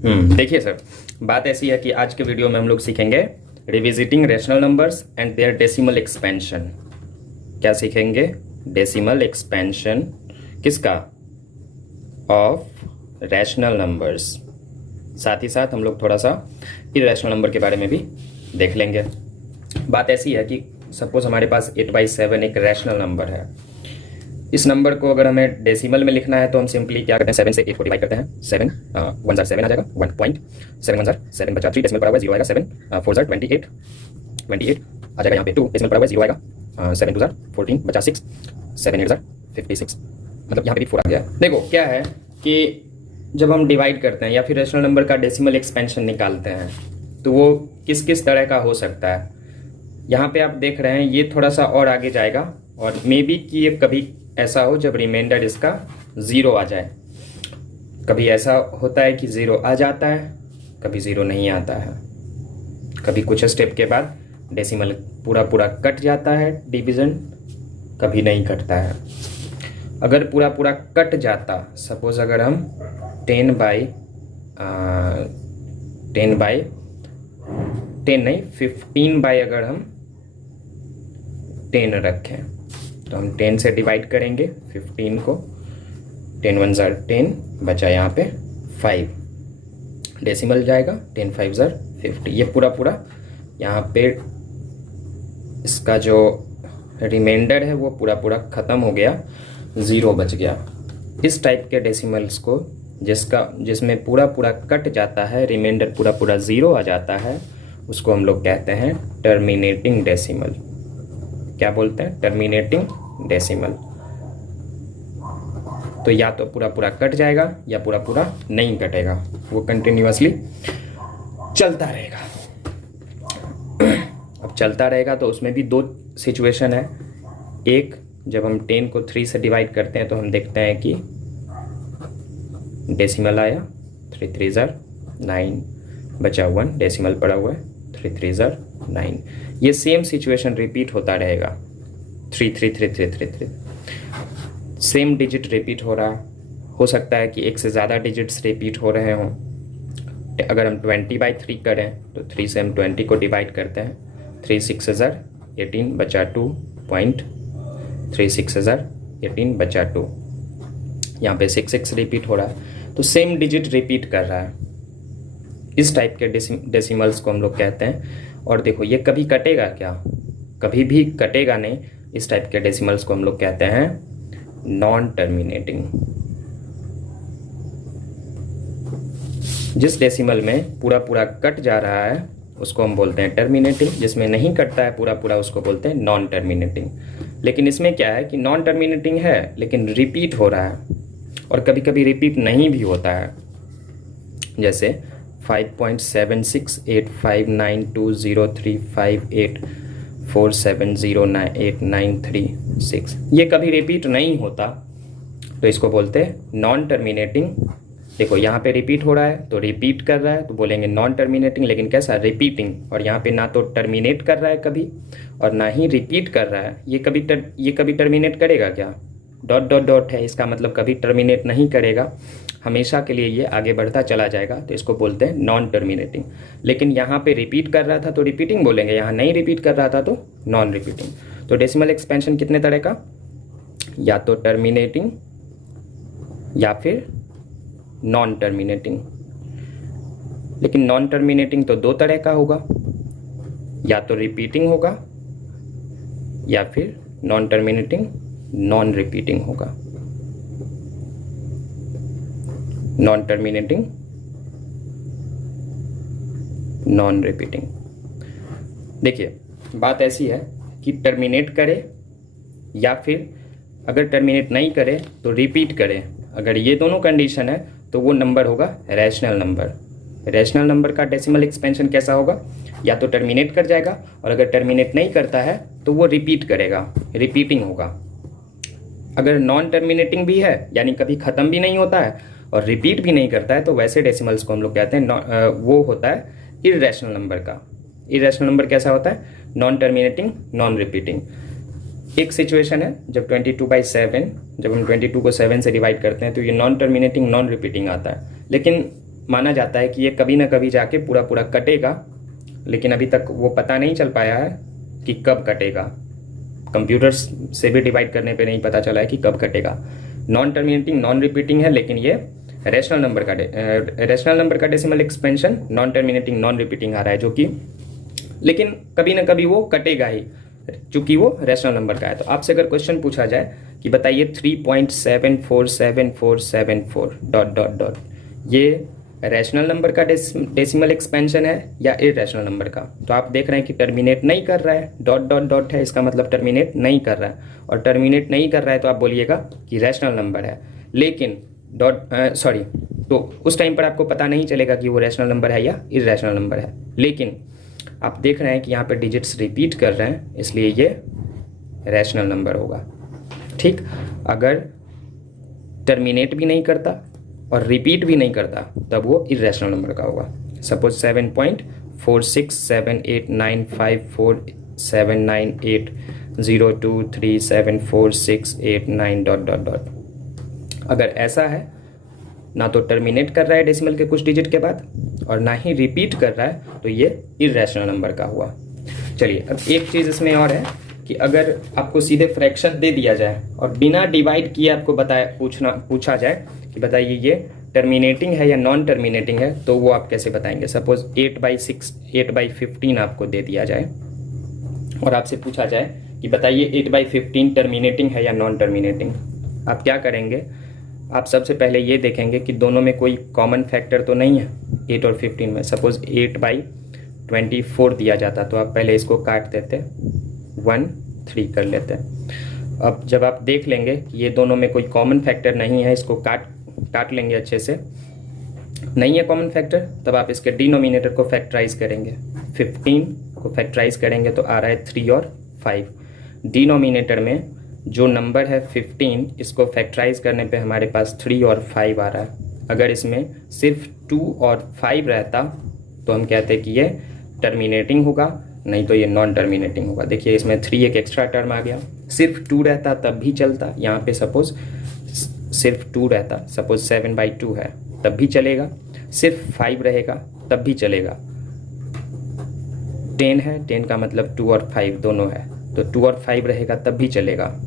देखिए सर, बात ऐसी है कि आज के वीडियो में हम लोग सीखेंगे revisiting rational numbers and their decimal expansion. क्या सीखेंगे? डेसिमल एक्सपेंशन किसका? Of rational numbers. साथ ही साथ हम लोग थोड़ा सा इर्रेशनल नंबर के बारे में भी देख लेंगे। बात ऐसी है कि सपोज हमारे पास 8/7 एक रैशनल नंबर है। इस नंबर को अगर हमें डेसिमल में लिखना है तो हम सिंपली क्या करते हैं, 7 से 8 को डिवाइड करते हैं। 7 1 7 आ जाएगा, 1.7 1 7 बचा 3 डेसिमल पड़ा हुआ है 0 आएगा। 7 4 28 28 आ जाएगा। यहाँ पे 2 डेसिमल पड़ा हुआ है 0 आएगा। 7 2 14 बचा 6 7 8 56। मतलब यहाँ पे भी 4 आ गया। देखो क्या है कि जब हम डिवाइड करते हैं या फिर रैशनल नंबर का डेसिमल एक्सपेंशन निकालते हैं तो वो किस किस तरह का हो सकता है। यहाँ पे आप देख रहे हैं ये थोड़ा सा और आगे जाएगा और मे बी कि ये कभी ऐसा हो जब रिमाइंडर इसका 0 आ जाए। कभी ऐसा होता है कि 0 आ जाता है, कभी 0 नहीं आता है। कभी कुछ स्टेप के बाद डेसिमल पूरा पूरा कट जाता है डिवीजन, कभी नहीं कटता है। अगर पूरा पूरा कट जाता, सपोज अगर हम 10 बाई 15 बाई अगर हम 10 रखें तो हम 10 से डिवाइड करेंगे 15 को। 10 1 10 बचा यहाँ पे 5 डेसिमल जाएगा। 10 5 50। ये पूरा पूरा यहाँ पे इसका जो रिमाइंडर है वो पूरा पूरा ख़त्म हो गया, 0 बच गया। इस टाइप के डेसिमल्स को जिसमें पूरा पूरा कट जाता है, रिमाइंडर पूरा पूरा 0 आ जाता है, उसको हम लोग कहते हैं टर्मिनेटिंग डेसिमल। क्या बोलते हैं? Terminating decimal. तो या तो पूरा पूरा कट जाएगा या पूरा पूरा नहीं कटेगा, वो कंटिन्यूअसली चलता रहेगा। अब चलता रहेगा तो उसमें भी 2 सिचुएशन है। एक, जब हम 10 को 3 से डिवाइड करते हैं तो हम देखते हैं कि डेसिमल आया 3 3 9 बचा 1 डेसिमल पड़ा हुआ है 3 3 9। ये सेम सिचुएशन रिपीट होता रहेगा। 3 3 3 3 3 3 सेम डिजिट रिपीट हो रहा। हो सकता है कि एक से ज़्यादा डिजिट्स रिपीट हो रहे हों। अगर हम 20/3 करें तो 3 से हम 20 को डिवाइड करते हैं। 3 6 18 बचा 2 पॉइंट 3 6 18 बचा 2। यहाँ पे 6 6 रिपीट हो रहा है, तो सेम डिजिट रिपीट कर रहा है। इस टाइप के डेसिमल्स को हम लोग कहते हैं। और देखो ये कभी कटेगा क्या? कभी भी कटेगा नहीं। इस टाइप के डेसिमल्स को हम लोग कहते हैं नॉन टर्मिनेटिंग। जिस डेसिमल में पूरा पूरा कट जा रहा है उसको हम बोलते हैं टर्मिनेटिंग। जिसमें नहीं कटता है पूरा पूरा उसको बोलते हैं नॉन टर्मिनेटिंग। लेकिन इसमें क्या है कि नॉन टर्मिनेटिंग है लेकिन रिपीट हो रहा है, और कभी कभी रिपीट नहीं भी होता है। जैसे 5.768593035847098936 ये कभी रिपीट नहीं होता, तो इसको बोलते हैं नॉन टर्मिनेटिंग। देखो यहाँ पे रिपीट हो रहा है तो रिपीट कर रहा है तो बोलेंगे नॉन टर्मिनेटिंग, लेकिन कैसा? रिपीटिंग। और यहाँ पे ना तो टर्मिनेट कर रहा है कभी और ना ही रिपीट कर रहा है। ये कभी टर्मिनेट करेगा क्या? डॉट डॉट डॉट है, इसका मतलब कभी टर्मिनेट नहीं करेगा, हमेशा के लिए ये आगे बढ़ता चला जाएगा, तो इसको बोलते हैं नॉन टर्मिनेटिंग। लेकिन यहाँ पे रिपीट कर रहा था तो रिपीटिंग बोलेंगे, यहाँ नहीं रिपीट कर रहा था तो नॉन रिपीटिंग। तो डेसिमल एक्सपेंशन कितने तरह का? या तो टर्मिनेटिंग या फिर नॉन टर्मिनेटिंग। लेकिन नॉन टर्मिनेटिंग तो 2 तरह का होगा, या तो रिपीटिंग होगा या फिर नॉन टर्मिनेटिंग नॉन रिपीटिंग होगा। Non terminating non repeating. देखिए बात ऐसी है कि टर्मिनेट करे या फिर अगर टर्मिनेट नहीं करे तो रिपीट करे। अगर ये दोनों कंडीशन है तो वो नंबर होगा रैशनल नंबर। रैशनल नंबर का डेसिमल एक्सपेंशन कैसा होगा? या तो टर्मिनेट कर जाएगा, और अगर टर्मिनेट नहीं करता है तो वो रिपीट करेगा, रिपीटिंग होगा। अगर नॉन टर्मिनेटिंग भी है यानी कभी ख़त्म भी नहीं होता है और रिपीट भी नहीं करता है, तो वैसे डेसिमल्स को हम लोग कहते हैं वो होता है इर्रेशनल नंबर का। इर्रेशनल नंबर कैसा होता है? Non terminating non repeating. एक सिचुएशन है जब 22/7, जब हम 22 को 7 से डिवाइड करते हैं तो ये नॉन टर्मिनेटिंग नॉन रिपीटिंग आता है। लेकिन माना जाता है कि ये कभी ना कभी जाके पूरा पूरा कटेगा, लेकिन अभी तक वो पता नहीं चल पाया है कि कब कटेगा। कंप्यूटर्स से भी डिवाइड करने पे नहीं पता चला है कि कब कटेगा। नॉन टर्मिनेटिंग नॉन रिपीटिंग है, लेकिन ये रैशनल नंबर का decimal expansion non terminating non repeating आ रहा है, जो कि लेकिन कभी ना कभी वो कटेगा ही, चूंकि वो रैशनल नंबर का है। तो आपसे अगर क्वेश्चन पूछा जाए कि बताइए 3.747474 डॉट डॉट डॉट, ये रैशनल नंबर का डेसिमल एक्सपेंशन है या इरैशनल नंबर का, तो आप देख रहे हैं कि टर्मिनेट नहीं कर रहा है, डॉट डॉट डॉट है, इसका मतलब टर्मिनेट नहीं कर रहा है। और टर्मिनेट नहीं कर रहा है तो आप बोलिएगा कि रैशनल नंबर है। लेकिन तो उस टाइम पर आपको पता नहीं चलेगा कि वो रैशनल नंबर है या इरैशनल नंबर है। लेकिन आप देख रहे हैं कि यहाँ पे डिजिट्स रिपीट कर रहे हैं, इसलिए ये रैशनल नंबर होगा। ठीक, अगर टर्मिनेट भी नहीं करता और रिपीट भी नहीं करता तब वो इरैशनल नंबर का होगा। Suppose 7.467895479802374689 dot dot dot. अगर ऐसा है, ना तो टर्मिनेट कर रहा है डेसिमल के कुछ डिजिट के बाद और ना ही रिपीट कर रहा है, तो ये इरैशनल नंबर का हुआ। चलिए, अब एक चीज़ इसमें और है कि अगर आपको सीधे फ्रैक्शन दे दिया जाए और बिना डिवाइड किए आपको पूछा जाए कि बताइए ये टर्मिनेटिंग है या नॉन टर्मिनेटिंग है, तो वो आप कैसे बताएंगे। सपोज 8/15 आपको दे दिया जाए और आपसे पूछा जाए कि बताइए 8/15 टर्मिनेटिंग है या नॉन टर्मिनेटिंग। आप क्या करेंगे, आप सबसे पहले ये देखेंगे कि दोनों में कोई कॉमन फैक्टर तो नहीं है 8 और 15 में। सपोज 8/24 दिया जाता तो आप पहले इसको काट देते, 1 3 कर लेते। अब जब आप देख लेंगे कि ये दोनों में कोई कॉमन फैक्टर नहीं है, इसको काट लेंगे अच्छे से, नहीं है कॉमन फैक्टर, तब आप इसके डिनोमिनेटर को फैक्टराइज करेंगे। 15 को फैक्टराइज करेंगे तो आ रहा है 3 और 5। डिनोमिनेटर में जो नंबर है 15, इसको फैक्टराइज करने पे हमारे पास 3 और 5 आ रहा है। अगर इसमें सिर्फ 2 और 5 रहता तो हम कहते कि ये टर्मिनेटिंग होगा, नहीं तो ये नॉन टर्मिनेटिंग होगा। देखिए इसमें 3 एक एक्स्ट्रा टर्म आ गया। सिर्फ 2 रहता तब भी चलता, यहाँ पे सपोज सिर्फ 2 रहता, सपोज 7/2 है तब भी चलेगा। सिर्फ 5 रहेगा तब भी चलेगा। 10 है, 10 का मतलब 2 और 5 दोनों है, तो 2 और 5 रहेगा तब भी चलेगा।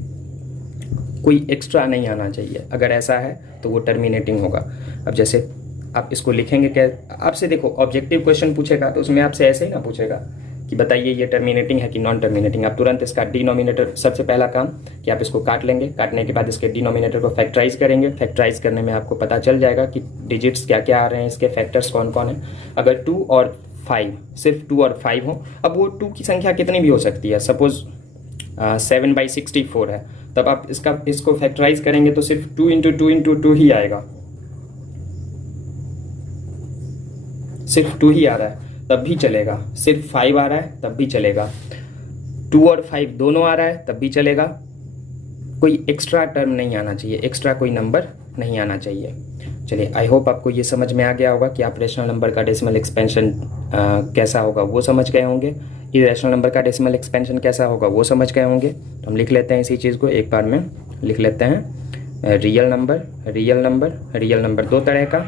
कोई एक्स्ट्रा नहीं आना चाहिए। अगर ऐसा है तो वो टर्मिनेटिंग होगा। अब जैसे आप इसको लिखेंगे क्या, आपसे देखो ऑब्जेक्टिव क्वेश्चन पूछेगा तो उसमें आपसे ऐसे ही ना पूछेगा कि बताइए ये टर्मिनेटिंग है कि नॉन टर्मिनेटिंग। आप तुरंत इसका डिनोमिनेटर, सबसे पहला काम कि आप इसको काट लेंगे, काटने के बाद इसके डिनोमिनेटर को फैक्टराइज करेंगे। फैक्टराइज करने में आपको पता चल जाएगा कि डिजिट्स क्या क्या आ रहे हैं, इसके फैक्टर्स कौन कौन है। अगर 2 और 5, सिर्फ 2 और 5 हो, अब वो 2 की संख्या कितनी भी हो सकती है। सपोज 7/64 है, तब आप इसको फैक्टराइज करेंगे तो सिर्फ 2 × 2 × 2 ही आएगा, सिर्फ 2 ही आ रहा है तब भी चलेगा। सिर्फ 5 आ रहा है तब भी चलेगा। 2 और 5 दोनों आ रहा है तब भी चलेगा। कोई एक्स्ट्रा टर्म नहीं आना चाहिए, एक्स्ट्रा कोई नंबर नहीं आना चाहिए। चलिए, आई होप आपको ये समझ में आ गया होगा कि आप रैशनल नंबर का डेसिमल एक्सपेंशन कैसा होगा वो समझ गए होंगे, इरैशनल नंबर का डेसिमल एक्सपेंशन कैसा होगा वो समझ गए होंगे। तो हम लिख लेते हैं इसी चीज़ को एक बार में, लिख लेते हैं। रियल नंबर 2 तरह का,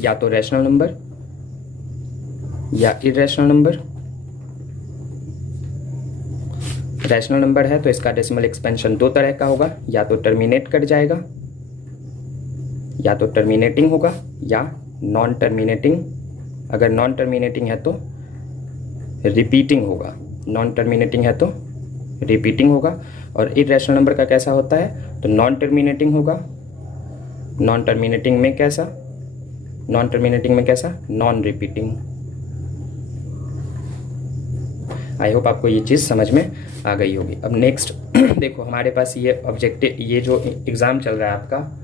या तो रैशनल नंबर या इरैशनल नंबर। रैशनल नंबर है तो इसका डेसिमल एक्सपेंशन 2 तरह का होगा, या तो टर्मिनेट कर जाएगा, या तो टर्मिनेटिंग होगा या नॉन टर्मिनेटिंग। अगर नॉन टर्मिनेटिंग है तो रिपीटिंग होगा, नॉन टर्मिनेटिंग है तो रिपीटिंग होगा। और इरैशनल नंबर का कैसा होता है, तो नॉन टर्मिनेटिंग होगा। नॉन टर्मिनेटिंग में कैसा, नॉन रिपीटिंग। आई होप आपको ये चीज़ समझ में आ गई होगी। अब नेक्स्ट देखो, हमारे पास ये ऑब्जेक्टिव, ये जो एग्ज़ाम चल रहा है आपका,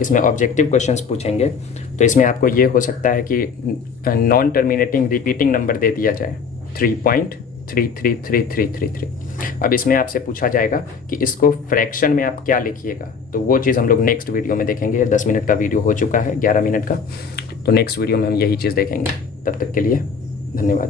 इसमें ऑब्जेक्टिव क्वेश्चंस पूछेंगे। तो इसमें आपको ये हो सकता है कि नॉन टर्मिनेटिंग रिपीटिंग नंबर दे दिया जाए 3.33333। अब इसमें आपसे पूछा जाएगा कि इसको फ्रैक्शन में आप क्या लिखिएगा, तो वो चीज़ हम लोग नेक्स्ट वीडियो में देखेंगे। 10 मिनट का वीडियो हो चुका है, 11 मिनट का, तो नेक्स्ट वीडियो में हम यही चीज़ देखेंगे। तब तक के लिए धन्यवाद।